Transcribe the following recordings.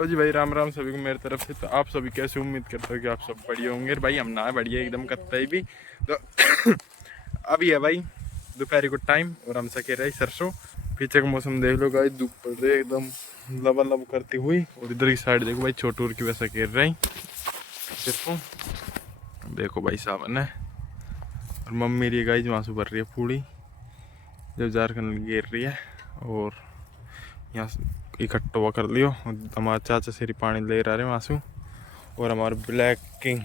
तो जी भाई राम राम सभी को मेरी तरफ से। तो आप सभी कैसे, उम्मीद करते हो कि आप सब बढ़िया होंगे। भाई हम ना बढ़िया एकदम कत्ते भी। तो अभी है भाई दोपहर को टाइम और हम सके रहे सरसों। पीछे का मौसम देख लो भाई, धूप पड़ रही है एकदम लब करती हुई। और इधर की साइड देखो भाई छोटूर की वैसा घेर रही सिर्फ। देखो भाई साहब ने और मम्मी रही गाई जो भर रही है पूड़ी जब झारखंड घेर रही है। और यहाँ इकट्ठा हुआ कर लियो। हमारे चाचा से पानी ले रहे आंसू। और हमारे ब्लैक किंग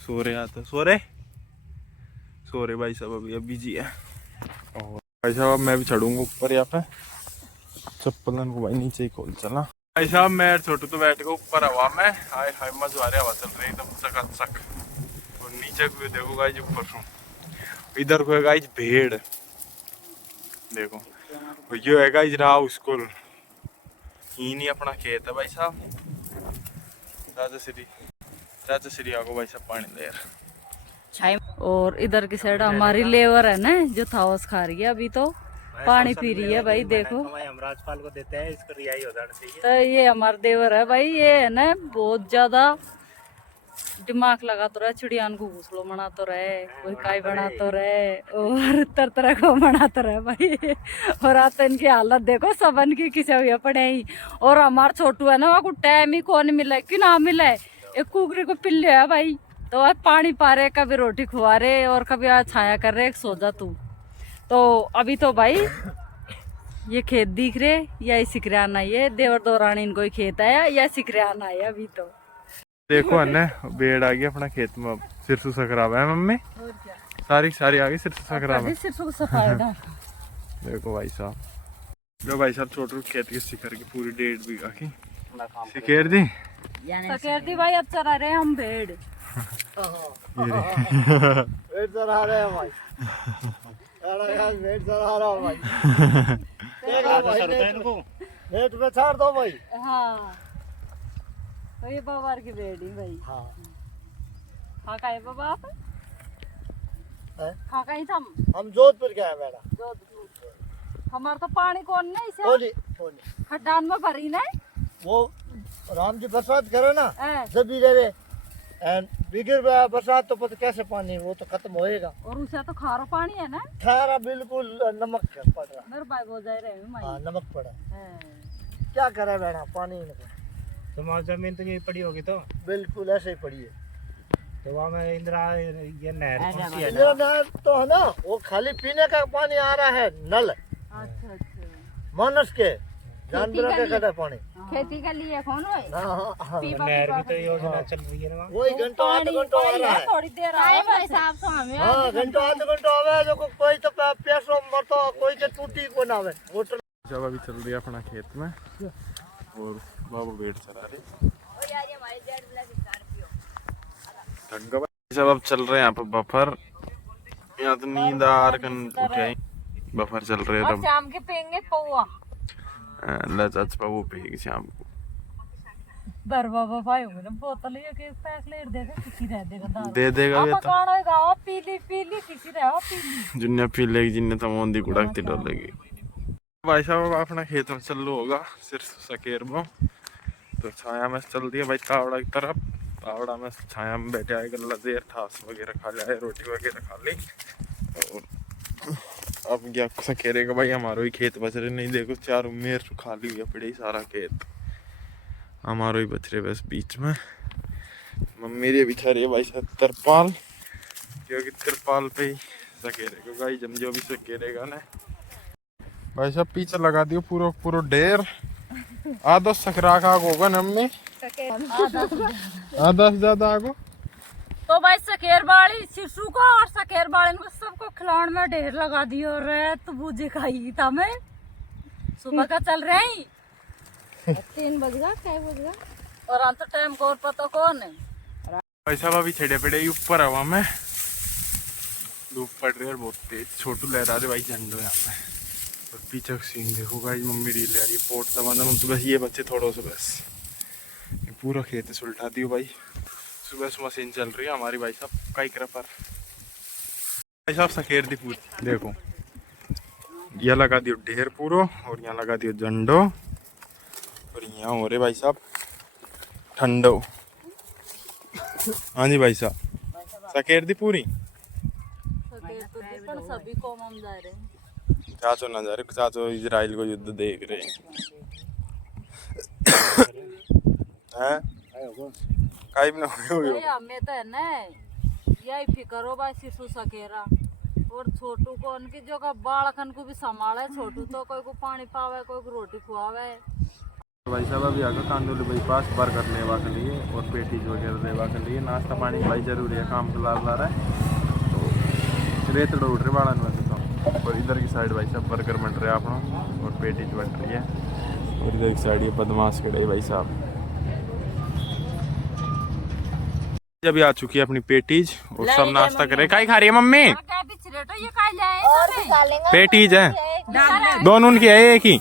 सो रहे आता सो रहे भाई साहब अभी अभी जी है। और भाई साहब मैं भी चढ़ूंगा ऊपर यहाँ पे, चप्पल को भाई नीचे ही खोल चला। भाई साहब मैं छोटू तो बैठ के ऊपर हवा में, हाय हाय मजा आ रहा, हवा चल रही है एकदम चकाचक। और नीचे को देखो गाइज ऊपर से, इधर को है गाइज भेड़ देखो। और ये है गाइज राव स्कूल, ही नहीं अपना खेत है भाई साहब। चाचा श्री आगो भाई साहब पानी ले यार। और इधर की साइड हमारी लेबर है ना जो थावस खा रही है, अभी तो पानी पी रही है भाई। देखो हम राजपाल को देते हैं, इसको रिहाई हो जाना चाहिए। तो ये हमारा देवर है भाई, ये है ना बहुत ज्यादा दिमाग लगा तो रहे, चिड़ियान को घूसलो बना तो रहे, कोई काई बना तो रहे और तरह को बना तो रहे भाई। और आता इनकी हालत देखो सबन की किसे हुई पड़े ही। और हमारा छोटू है ना वहाँ को टाइम ही कौन मिला कि ना मिला है, एक कुकरी को पिल्ले है भाई। तो आज पानी पा रहे, कभी रोटी खुआ रहे और कभी आज छाया कर रहे, सो जा तू। तो अभी तो भाई ये खेत दिख रहे या सिकराना, ये देवर दौरानी इनको ही खेत आया या सिकराना आया अभी तो। देखो अन्ने बेड़ आ गई अपना खेत में, सिरसू सकरावा है मम्मी, सारी आ गई सिरसू सकरावा। सिरसू को सफाई देखो भाई साहब, लो भाई साहब छोटू खेत की सिकर की पूरी 1.5 बीघा की सिकेर दी। सकेर दी भाई, अब चरा रहे हम भेड़। वेट चढ़ा रहे हैं भाई, वेट चढ़ा रहा हूँ भाई। वेट पे छाड़ दो भाई। हाँ तो ये बाबा की बेटी भाई। हाँ हाँ का है बाबा आप? हाँ कहीं हम जोधपुर के हैं मैडम। जोधपुर हमारा तो पानी कौन नहीं से होली खड्डान में भरी ना वो राम जी बरसात करे ना है। जब भी रहे एंड बिगड़ बरसात तो पता कैसे पानी वो तो खत्म होएगा। और उसे तो खारो पानी है ना, खारा बिल्कुल नमक पड़ रहा। मेरे भाई बोल जा रहे हैं हाँ नमक पड़ा है। क्या करे मैडम, पानी नहीं। तुम्हारी जमीन तो यही पड़ी होगी तो बिल्कुल ऐसे ही पड़ी है। तो वहाँ में इंदिरा ये नहर कौन सी है इंदिरा नहर तो है ना, वो खाली पीने का पानी आ रहा है नल। अच्छा अच्छा मानस के जानवरों के खड़ा पानी खेती के लिए कौन है? नहर भी तो योजना चल रही है ना, वही घंटों आधे घंटों आ रहा है। थोड़ी देर आए हिसाब से हमें। हाँ घंटों आधे घंटों आवे जो कोई तो पैसों मरतो कोई के टूटी को ना आवे। होटल जब अभी चल रही है अपना खेत में और बाबू बेड़ चला रहे जब अब चल रहे हैं यहाँ पर बफर। यहाँ तो नींद आर कन उठे बफर चल रहे हैं। शाम के पेंगे पौआ लच पाऊ पे शाम को बर बाबा भाई होंगे ना बोतल ये के पैक ले देगा, किसी रह देगा दारू दे देगा ये तो कौन होगा पीली पीली किसी रह पीली जिन्ने पी लेगी जिन्ने तो मोंदी गुड़कती डलेगी। भाई साहब अपना खेत में चलू होगा सिर्फ सकेर में। तो छाया में चल दिया भाई तावड़ा की तरफ। तावड़ा में छाया में बैठे आए, गला देर घास वगैरह खा लिया, रोटी वगैरह खा ली। और अब क्या सकेरे का भाई हमारो ही खेत बच रहे नहीं, देखो चारों मेर खाली हुई पड़ी सारा खेत हमारो ही बच रहे बस बीच में। मम्मी रे बिछा रही है भाई साहब तिरपाल, क्योंकि तिरपाल पे ही सकेरे को भाई जम जो भी सकेरेगा ना भाई साहब पीछे लगा दियो पूरा पूरा ढेर। आधा सकरा का होगा ना मम्मी, आधा से ज्यादा आगो। तो भाई सकेर बाड़ी शिशु को और सकेर बाड़ी को सबको खिलाने में ढेर लगा दियो रे। तो बूझे खाई था मैं सुबह का चल रहे ही 3 बजेगा क्या बजेगा और अंत टाइम को और पता कौन है। भाई साहब अभी छेड़े पेड़े ऊपर हवा में धूप पड़ रही है बहुत तेज। छोटू लहरा रहे भाई झंडो यहाँ पे। और पीछे सीन देखो भाई मम्मी रील ले रही है पोट दबाना तो बस ये बच्चे थोड़ा सा बस पूरा खेत सुलटा दियो भाई। सुबह से मशीन चल रही है हमारी भाई साहब कई कर पर भाई साहब सकेर दी पूरी देखो। यह लगा दियो ढेर पूरो और यहाँ लगा दियो झंडो और यहाँ हो रहे भाई साहब ठंडो। हाँ जी भाई साहब, सकेर दी पूरी सभी को हम जा रहे हैं। चाचो ना जा रहे, चाचो इजराइल को युद्ध देख रहे हैं। काई भी ना हो हमें तो है ना यही फिक्र हो भाई शिशु सकेरा और छोटू को उनकी जो का बालकन को भी संभाले। छोटू तो कोई को पानी पावे, कोई को रोटी खुआवे। भाई साहब अभी आगे कांदोली भाई पास बर्गर लेवा के लिए और पेटीज वगैरह लेवा के लिए नाश्ता पानी भाई जरूरी है, काम ला रहा है तो रेत उठ रहे बाड़ा में तो। और इधर की साइड भाई साहब बर्गर बन रहे हैं अपना और पेटीज बन रही है। और इधर की साइड ये बदमाश खड़े भाई साहब। अभी आ चुकी है अपनी पेटीज और सब नाश्ता करे। काई खा रही है मम्मी? पेटीज है, दोनों उनकी है एक ही।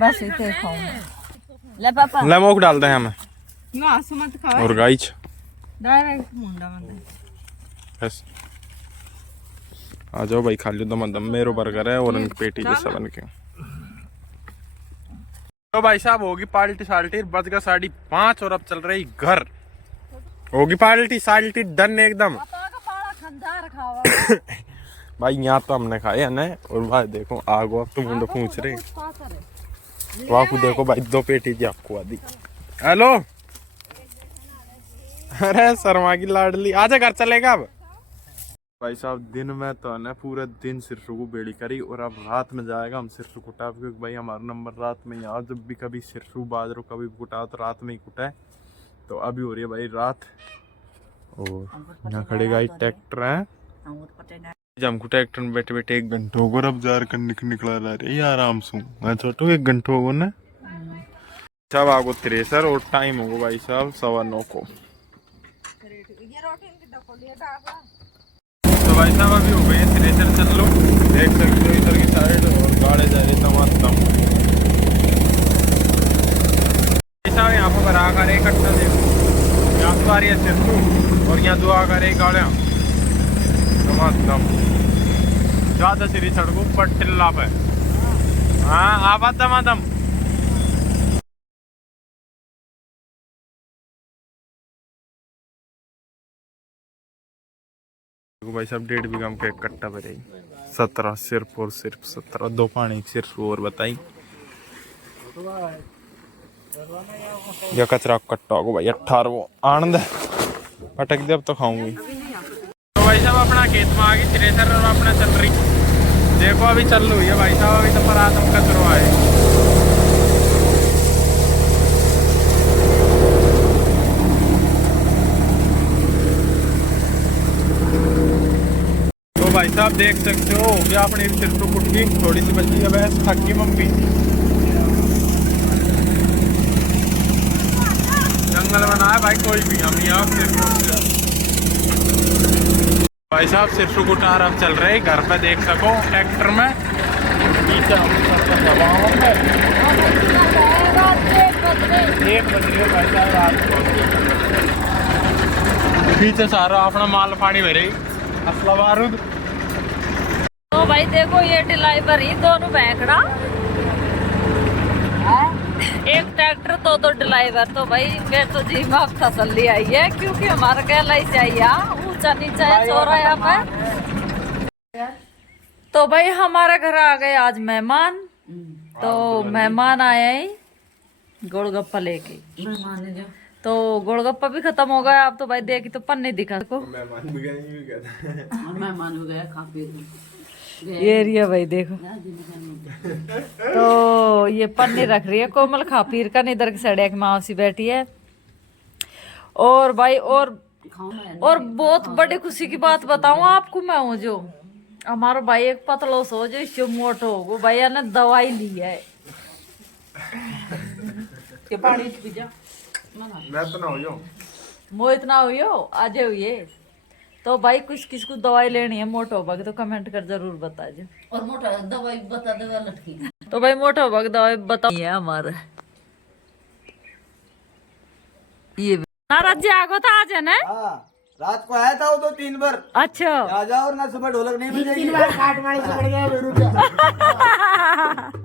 बस इतने ले पापा लेमोक डालते हैं हमें मत खाओ और गाइच डायरेक्ट मुंडा में बस आ जाओ भाई, खा लो दम दम। मेरो बर्गर है और उनकी पेटीज है सब उनके। तो भाई साहब होगी पार्टी साल्टी, बज गया 5:30 और अब चल रही घर। होगी पार्टी साल्टी डन एकदम। भाई यहाँ तो हमने खाए है ना। और भाई देखो आगो अब तो मुंडो पूछ रहे वाकू देखो भाई, 2 पेटी आपको आदि। हेलो अरे शर्मा की लाडली, आजा घर चलेगा अब। भाई साहब दिन में तो है ना पूरे दिन सिरसू को बेड़ी करी और अब रात में जाएगा हम सिरसू कुटा, क्योंकि भाई हमारा नंबर रात में यहाँ जब भी कभी सिरसू बाजरो कभी भी कुटा तो रात में ही कुटा है। तो अभी हो रही है भाई रात और यहाँ खड़ेगा ट्रैक्टर है। हमको ट्रैक्टर में बैठे बैठे 1 घंटा होगा अब जार कर निकला रहा है आराम से। मैं छोटो 1 घंटा होगा ना सब आगो थ्रेसर और टाइम होगा भाई साहब 9:15 को। तो भाई साहब अभी हो गई थ्रेसर चल लो, देख सकते हो इधर की साइड और गाड़े जा रहे तमाम। साहब यहाँ पर भरा कर इकट्ठा देखो, यहाँ तो आ रही है सिरसू और यहाँ 2 आ कर गाड़ियाँ दम ज्यादा सीधी सड़कों पर टिल्ला पे। हाँ आवाज दमादम। भाई साहब 1.5 बीघा का एक कट्टा भरे 17 सिर्फ और सिर्फ 17 2 पानी सिर्फ और बताई या कचरा कट्टा होगा भाई 18 आनंद पटक दे अब तो खाऊंगी। तो भाई साहब अपना खेत में आ गई थ्रेसर और अपना चल रही देखो अभी चल रही है भाई साहब। अभी तो पर आदम कचरो आए। तो भाई साहब देख सकते हो गया अपनी सिर्फ कुटकी थोड़ी सी बची है बस थक की मम्मी। जंगल बना है भाई कोई भी हम यहाँ सिर्फ भाई साहब सिर्फ कुटार अब चल रहे घर पे देख सको ट्रैक्टर में पीछे हम 1 बज रही है भाई साहब रात को। पीछे सारा अपना माल पानी भरे असला बारूद। तो भाई देखो ये ड्राइवर ही दोनों बैंकड़ा एक ट्रैक्टर तो ड्राइवर। तो भाई मैं तो जी में अब तसल्ली आई है क्योंकि हमारा कहला ही चाहिए ऊंचा नीचा है चौरा यहाँ पे। तो भाई हमारे घर आ गए आज मेहमान। तो मेहमान आए हैं गोलगप्पा लेके। तो गोलगप्पा भी खत्म हो गया अब तो भाई देखी तो पन्नी दिखा को मेहमान हो गया खा पी एरिया भाई देखो। तो ये पन्नी रख रही है कोमल खा पीर का इधर की साइड एक मासी बैठी है। और भाई और बहुत बड़ी खुशी की बात बताऊं आपको मैं हूँ जो हमारा भाई एक पतलो सो जो इससे मोटो वो भैया ने दवाई ली है। पानी पी जा मैं तो ना हो मोहित ना हुई हो आज हुई। तो भाई कुछ किसको दवाई लेनी है मोटो बग तो कमेंट कर जरूर बता जो। और मोटा दवाई बता दे लटकी। तो भाई मोटो बग दवाई बता है हमारे ये नाराज जी आगो था आज है ना। रात को आया था वो तो 3 बार। अच्छा आ जाओ और ना सुबह ढोलक नहीं बजेगी। 3 बार काट मारी से पड़ गया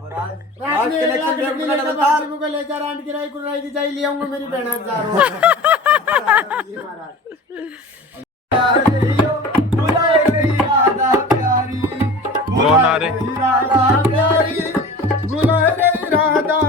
और आज रात में 1 लाख रुपए लेकर बाथरूम को ले जा आंट किराई कुराई की जाई ले आऊंगा मेरी बहना जा रहा हूं जी महाराज बुलाए गई राधा प्यारी कौन आ रहे राधा प्यारी बुलाए गई राधा